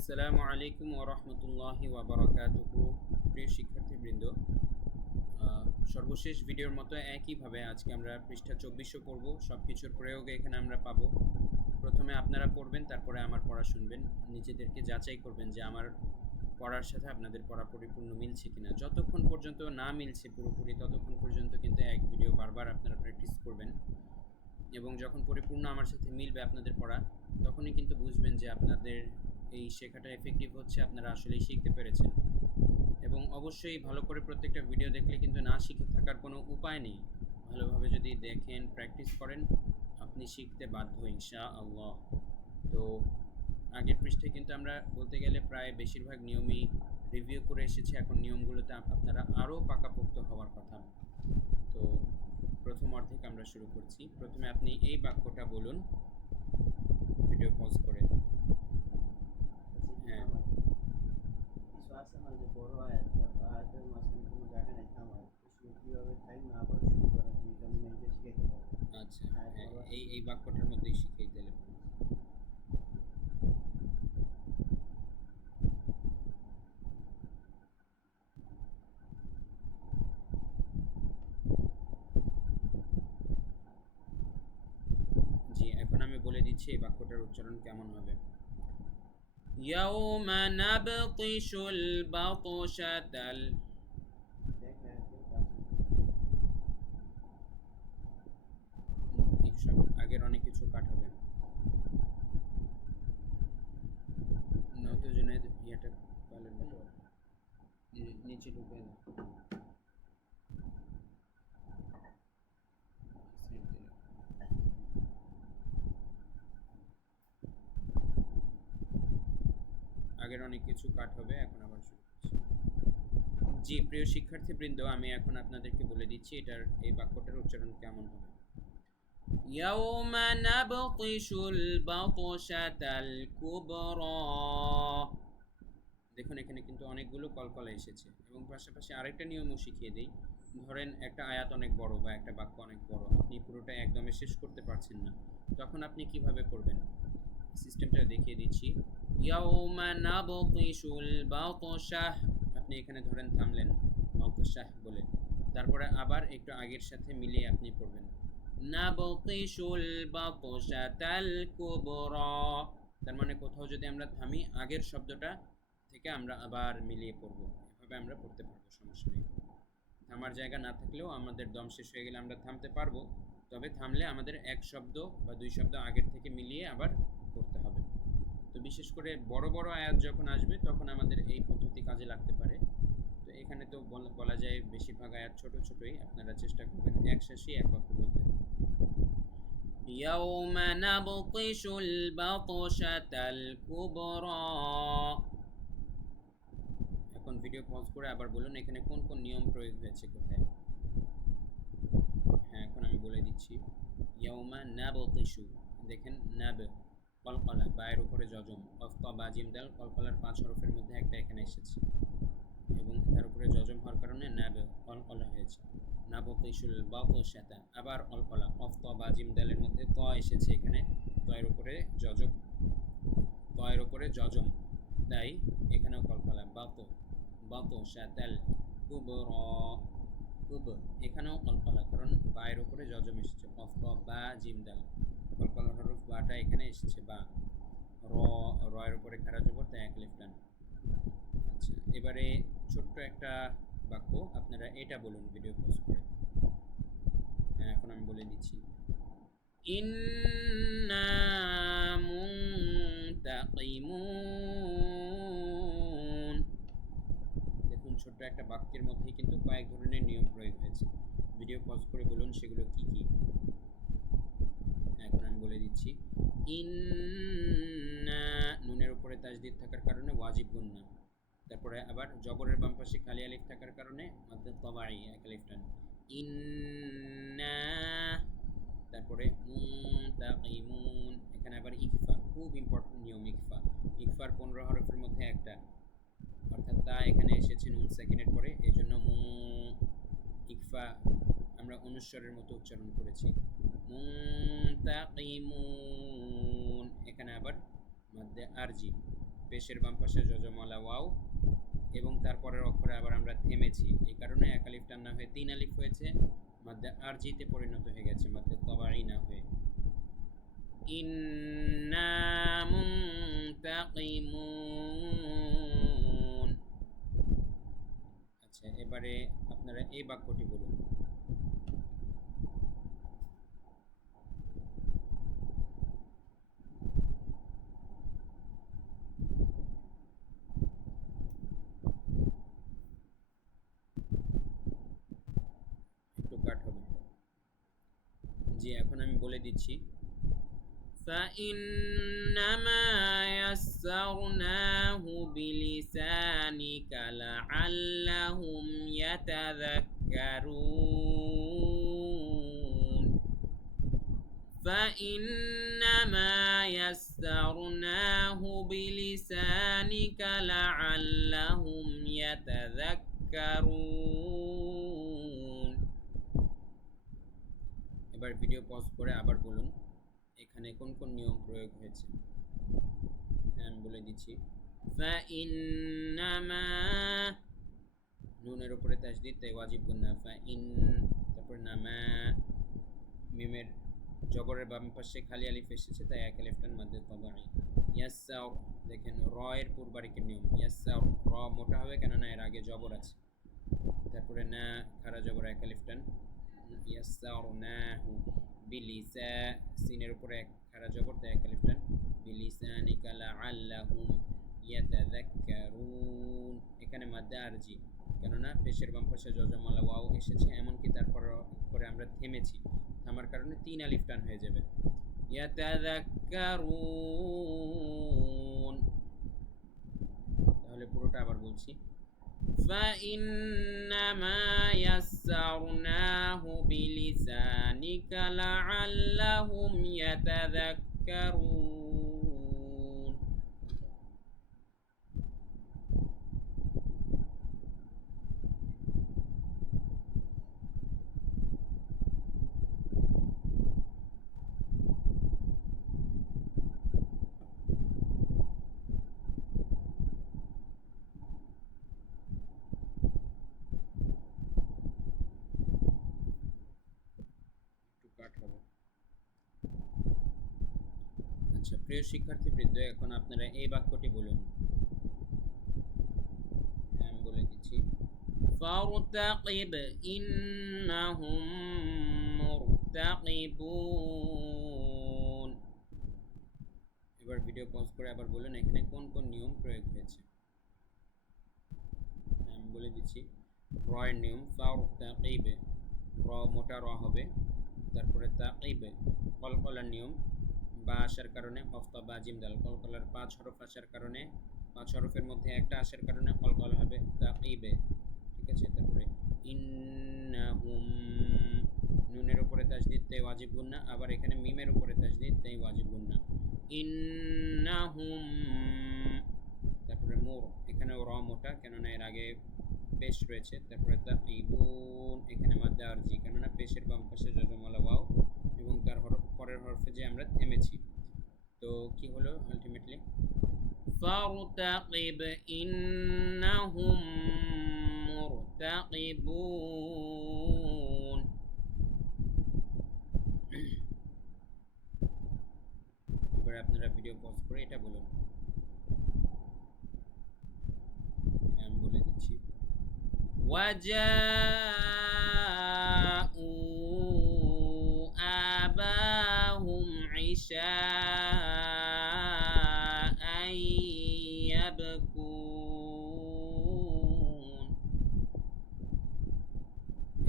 আসসালামু আলাইকুম ওয়া রাহমাতুল্লাহি ওয়া বারাকাতুহু। প্রিয় শিক্ষার্থীবৃন্দ, সর্বশেষ ভিডিওর মতো একইভাবে আজকে আমরা পৃষ্ঠা 24 পড়ব। সব কিছুর প্রয়োগে এখানে আমরা পাবো। প্রথমে আপনারা পড়বেন, তারপরে আমার পড়া শুনবেন। নিজেদেরকে যাচাই করবেন যে আমার পড়ার সাথে আপনাদের পড়া পরিপূর্ণ মিলছে কিনা। যতক্ষণ পর্যন্ত না মিলছে পুরোপুরি, ততক্ষণ পর্যন্ত কিন্তু এক ভিডিও বারবার আপনারা প্র্যাকটিস করবেন। এবং যখন পরিপূর্ণ আমার সাথে মিলবে আপনাদের পড়া, তখনই কিন্তু বুঝবেন যে আপনাদের এই শেখাটা এফেক্টিভ হচ্ছে, আপনারা আসলেই শিখতে পেরেছেন। এবং অবশ্যই ভালো করে প্রত্যেকটা ভিডিও দেখলে কিন্তু না শিখে থাকার কোনো উপায় নেই। ভালোভাবে যদি দেখেন, প্র্যাকটিস করেন, আপনি শিখতে বাধ্য ইনশাআল্লাহ। তো আগের পৃষ্ঠায় কিন্তু আমরা বলতে গেলে প্রায় বেশিরভাগ নিয়মই রিভিউ করে এসেছি। এখন নিয়মগুলোতে আপনারা আরও পাকাপোক্ত হওয়ার কথা। তো প্রথম অর্ধেক আমরা শুরু করছি। প্রথমে আপনি এই বাক্যটা বলুন, ভিডিও পজ করে। হ্যাঁ, কিছু আছে না যে বড় আয়াত আয়াতের মাঝখানে কোনো জায়গা নাই থামার, আসলে কিভাবে টাইম না আবার শুরু করা যায় এটা আমি নিজে শিখাইতে পারবো। আচ্ছা। আয়াত হ্যাঁ, বড় আছে এই না? এই বাক্যটার মধ্যেই শিখিয়ে দিলে। জি, এখন আমি বলে দিচ্ছি এই বাক্যটার উচ্চারণ কেমন হবে। ইয়াউমা নাবতিশুল বাতশাতাল। দেখ আয়াতের কাছে এইসব আগের অনেক কিছু কাট হবে। নয়তো জুনাইদ ইয়েটা পালেন না, নিচে ঢুকে দাও। আগের অনেক কিছু কাট হবে, এখন আবার শুরু করছি। জি, প্রিয় শিক্ষার্থীবৃন্দ, আমি এখন আপনাদেরকে বলে দিচ্ছি এটার এই বাক্যটার উচ্চারণ কেমন হবে। ইয়াউমা নাবতিশুল বাতশাতাল কুবরা। দেখুন এখানে কিন্তু অনেকগুলো কলকলা এসেছে, এবং পাশাপাশি আরেকটা নিয়মও শিখিয়ে দিই। ধরেন একটা আয়াত অনেক বড় বা একটা বাক্য অনেক বড়, আপনি পুরোটা একদমে শেষ করতে পারছেন না, তখন আপনি কিভাবে করবেন সিস্টেমটা দেখিয়ে দিচ্ছি। ইয়াউমা নাবতিশুল বাতশাহ, আপনি এখানে ধরেন থামলেন বাতশাহ বলে, তারপরে আবার একটু আগের সাথে মিলিয়ে আপনি পড়বেন নাবতিশুল বাতশাতাল কুবরা। তার মানে কোথাও যদি আমরা থামি, আগের শব্দটা থেকে আমরা আবার মিলিয়ে পড়বো। এভাবে আমরা পড়তে পারবো, সমস্যা নেই। থামার জায়গা না থাকলেও আমাদের দম শেষ হয়ে গেলে আমরা থামতে পারবো, তবে থামলে আমাদের এক শব্দ বা দুই শব্দ আগের থেকে মিলিয়ে আবার পড়তে হবে। তো বিশেষ করে বড় বড় আয়াত যখন আসবে তখন আমাদের এই পদ্ধতি কাজে লাগতে পারে। তো এখানে তো বলা যায় বেশিরভাগ আয়াত ছোট ছোটই, আপনারা চেষ্টা করবেন এক শেষে এক বাক্য বলতে। ইয়াউমা নাবতিশুল বাতশাতাল কুবরা। এখন ভিডিও পজ করে আবার বলুন এখানে কোন কোন নিয়ম প্রয়োগ হয়েছে কোথায়। হ্যাঁ, এখন আমি বলে দিচ্ছি। ইয়াউমা নাবতিশু, দেখেন নাব কলকলা, বায়ের উপরে যজম, অফ বাজিম দাল কলকলার 5 হরফের মধ্যে একটা এখানে এসেছে, এবং তার উপরে যজম হওয়ার কারণে নাব কলকলা হয়েছে। নাবতিশুল বাতশাতা, আবার কলকলা, অফ বাজিম দালের মধ্যে ত এসেছে এখানে, তয়ের উপরে যজম, তয়ের উপরে যজম, তাই এখানেও কলকলা। বাতশাতাল কুবরা, কুব, এখানেও কলকলা, কারণ বায়ের উপরে যজম এসেছে। কফ ক বা জিম দাল, কলকলার হরফ বাটা এখানে এসেছে বা। র, রয়ের উপরে খাড়া জবর, তাই এক লিফটান। আচ্ছা, এবারে ছোট্ট একটা বাক্য, আপনারা এটা বলুন ভিডিও পজ করে। হ্যাঁ, এখন আমি বলে দিচ্ছি। ইন্না মুনতাকিমুন। দেখুন ছোট্ট একটা বাক্যের মধ্যেই কিন্তু কয়েক ধরনের নিয়ম প্রয়োগ হয়েছে। ভিডিও পজ করে বলুন সেগুলো কি কি। এখন আমি বলে দিচ্ছি। ইন্না, নুনের উপরে তাজদিদ থাকার কারণে ওয়াজিব গুন্না, তারপরে আবার জবরের বাম পাশে খালি আলিফ থাকার কারণে মাদ্দে তবাই এক আলিফ টান। ইন্না, তারপরে মুনতাকিমুন, এখানে আবার ইকফা, খুব ইম্পর্টেন্ট নিয়ম ইকফা। ইকফার 15 হরফের মধ্যে একটা, অর্থাৎ তা এখানে এসেছে নুন সেকেন্ডের পরে, এই জন্য ইকফা আমরা অনুস্বরের মতো উচ্চারণ করেছি। মুনতাকিমুন, এখানে আবার মাদ্দে আরজি, পেশের বাম পাশে যজমলা ওয়াও এবং তারপরের অক্ষরে আবার আমরা থেমেছি, এই কারণে এক আলিফ টান না হয়ে 3 আলিফ হয়েছে, মাদ্দে আরজিতে পরিণত হয়ে গেছে, মাদ্দে তবাই না হয়ে। ইন্না মুনতাকিমুন। আচ্ছা, এবারে আপনারা এই বাক্যটি বলুন। একটু কাট হবে। জি, এখন আমি বলে দিচ্ছি। فإنما يسرناه بلسانك لعلهم يتذكرون. فإنما يسرناه بلسانك لعلهم يتذكرون. এবার ভিডিও পজ করে আবার বলুন এখানে কোন কোন নিয়ম প্রয়োগ হয়েছে। আমি বলে দিচ্ছি। ফাইন্নামা, নুনের উপরে তাসদীদ, তাই ওয়াজিব গুন্না। ফাইন, তারপর নামা, মিমের জবরের বাম পাশে খালি আলিফ এসেছে, তাই এক আলিফ টান মাদ্দে তাবাই। ইয়াসাউ, দেখেন র এর পূর্বারিকের নিয়ম। ইয়াসাউ, র মোটা হবে কেননা এর আগে জবর আছে। তারপরে না, খারা জবর, এক আলিফ টান। ইয়াসাউনাহু বিলিসা, সিনের উপরে এক খারা জবর, তাই এক আলিফ টান। বিলিসানিকা লাআল্লাহুম ইয়াতাযাক্কারুন, এখানে মাদ্দে আরজি কেননা পেশের বাম পাশে যজমালা ওয়াও এসেছে, এমনকি তারপর করে আমরা থেমেছি, থামার কারণে 3 আলিফ টান হয়ে যাবে। ইয়াতাযাক্কারুন, তাহলে পুরোটা আবার বলছি। فإنما يسرناه بلسانك لعلهم يتذكرون. আচ্ছা, প্রিয় শিক্ষার্থীবৃন্দ, এখন আপনারা এই বাক্যটি বলুন। আমি বলে দিচ্ছি। ফারতাকিব ইন্নাহুম মুরতাকিবুন। এবার ভিডিও পজ করে আবার বলুন এখানে কোন কোন নিয়ম প্রয়োগ হয়েছে। আমি বলে দিচ্ছি। র এর নিয়ম, ফারতাকিব, র মোটা র হবে, তারপরে তাকিব কলকলার নিয়ম, বা আসার কারণে কফতা বা জিম দাল, কলকলার 5 হরফ আসার কারণে, 5 হরফের মধ্যে একটা আসার কারণে কলকলা হবে তাকিবে, ঠিক আছে। তারপরে ইন্নাহুম, নুনের উপরে তাসদীদ, তাই ওয়াজিব গুন্না, আবার এখানে মিমের উপরে তাসদীদ, তাই ওয়াজিব গুন্না। ইন্নাহুম, তারপরে মোর, এখানে র মোটা কেননা এর আগে পেশ রয়েছে। তারপরে তাকিবুন, এখানে মাদ্দে আরজি কেননা পেশের বাম পাশে যজমালা ওয়াও এবং তার পরের হরফে যে আমরা থেমেছি। তো কি হলো আলটিমেটলি? ফারতাকিব ইন্নাহুম মুরতাকিবুন। এবার আপনারা ভিডিও পজ করে এটা বলুন। আমি বলে দিচ্ছি। ওয়াজাউ আবাহুম ইশাআন ইয়াবকুন,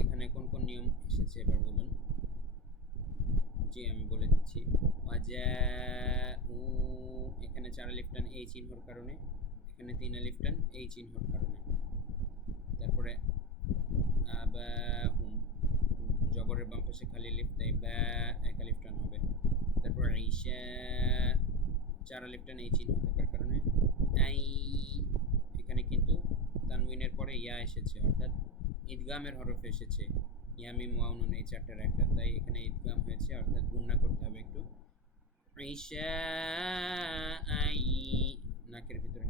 এখানে কোন কোন নিয়ম এসেছে এবার বলুন। জি, আমি বলে দিচ্ছি। ওয়াজাউ, এখানে 4 আলিফ টান এই চিহ্নর কারণে, এখানে 3 আলিফ টান এই চিহ্নর কারণে। তারপরে আবাহুম, জবরের বাম পাশে খালি আলিফ, তাই বা এক আলিফ টান হবে। তারপর ঈশা, 4 আলিফ টান এই চিহ্ন থাকার কারণে আই, এখানে কিন্তু তানউইনের পরে ইয়া এসেছে, অর্থাৎ ইদগামের হরফ এসেছে, ইয়া মিম ওয়াও নুন, এই চারটার একটা, তাই এখানে ইদগাম হয়েছে, অর্থাৎ গুণনা করতে হবে একটু। ঈশা আই, নাকের ভিতরে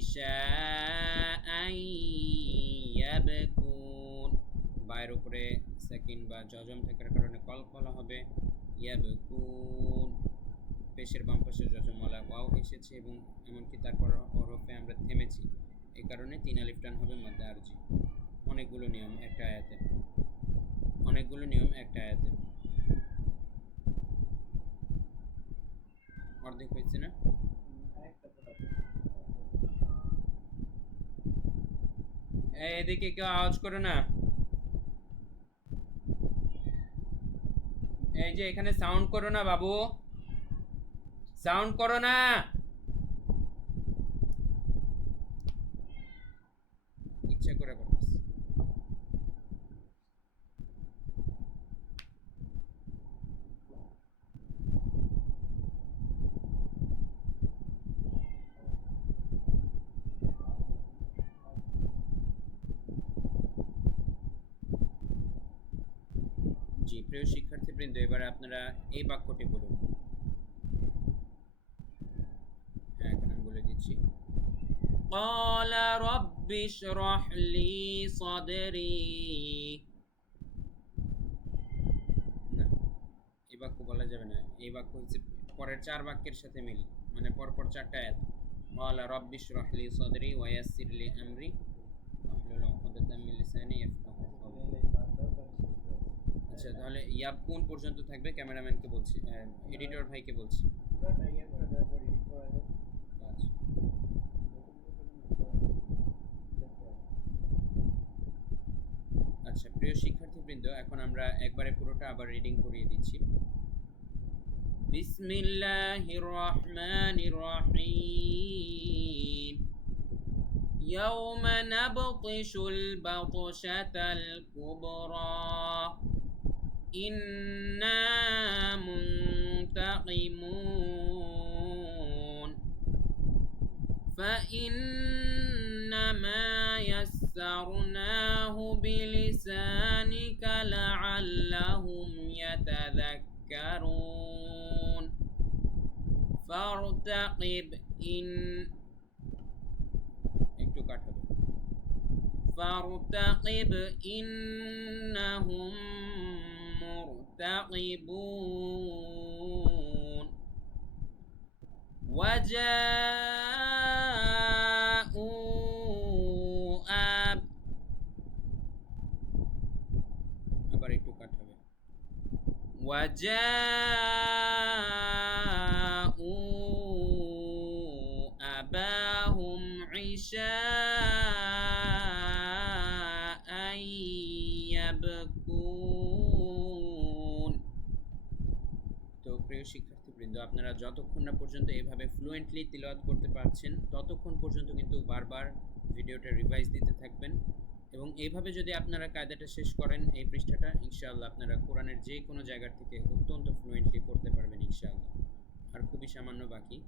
ইশাআন ইয়াবকুন, বায়ের উপরে সেকেন্ড বা জজম থাকার কারণে কলকলা হবে। ইয়াবকুন, পেশের বাম পাশে জজমওয়ালা ওয়াও এসেছে এবং এমনকি তারপর হরফে আমরা থেমেছি, এই কারণে 3 আলিফ টান হবে মাদ্দে আরজি। অনেকগুলো নিয়ম একটা আয়াতে, অনেকগুলো নিয়ম একটা আয়াতে। অর্ধেক হয়েছে না? আরেকটা পড়া এদিকে কেউ আওয়াজ করো না। এই যে এখানে সাউন্ড করো না বাবু, সাউন্ড করো না। ইচ্ছা করে করতেছি। জি প্রিয় শিক্ষার্থীবৃন্দ, এবারে আপনারা এই বাক্যটি বলুন। হ্যাঁ, এখন আমি বলে দিচ্ছি। قال رب اشرح لي صدري। না, এই বাক্য বলা যাবে না। এই বাক্য হচ্ছে পরের 4 বাক্যের সাথে মিল, মানে পরপর 4টা আয়াত। قال رب اشرح لي صدري ويسر لي امري واحلل عقدة من لساني يفقهوا قولي। আচ্ছা, তাহলে ইয়াবকুন পর্যন্ত থাকবে। ক্যামেরাম্যানকে বলছি, এডিটর ভাইকে বলছি। পুরোটা ইয়ে করে দেওয়ার পর এডিট করে দাও। আচ্ছা আচ্ছা, প্রিয় শিক্ষার্থীবৃন্দ, এখন আমরা একবারে পুরোটা আবার রিডিং করিয়ে দিচ্ছি। বিসমিল্লাহির রহমানির রহিম। ইয়াউমা নাবতিশুল বাতশাতাল কুবরা ইন্না মুনতাকিমুন فإنما يسرناه بلسانك لعلهم يتذكرون فارتقب إن একটু কাট হবে। فارتقب إنهم مرتقبون আবার একটু কাট হবে। আবাহুম ইশাআন ইয়াবকুন। তো প্রিয় শিক্ষার্থীবৃন্দ, আপনারা যতক্ষণ না পর্যন্ত এভাবে ফ্লুয়েন্টলি তিলাওয়াত করতে পারছেন ততক্ষণ পর্যন্ত কিন্তু বারবার ভিডিওটা রিভাইজ দিতে থাকবেন। এবং এইভাবে যদি আপনারা কায়দাটা শেষ করেন এই পৃষ্ঠাটা, ইনশাআল্লাহ আপনারা কোরআনের যে কোনো জায়গার থেকে অত্যন্ত ফ্লুয়েন্টলি পড়তে পারবেন ইনশাআল্লাহ। আর খুবই সামান্য বাকি।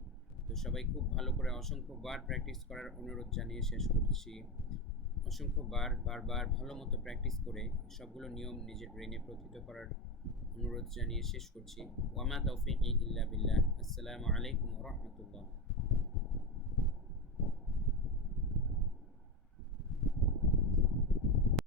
তো সবাই খুব ভালো করে অসংখ্যবার প্র্যাকটিস করার অনুরোধ জানিয়ে শেষ করছি। অসংখ্যবার বারবার ভালো মতো প্র্যাকটিস করে সবগুলো নিয়ম নিজের ব্রেনে প্রথিত করার অনুরোধ জানিয়ে শেষ করছি। ওয়ামা তৌফিকি ইল্লা বিল্লাহ। আসসালামু আলাইকুম ওয়া রাহমাতুল্লাহ।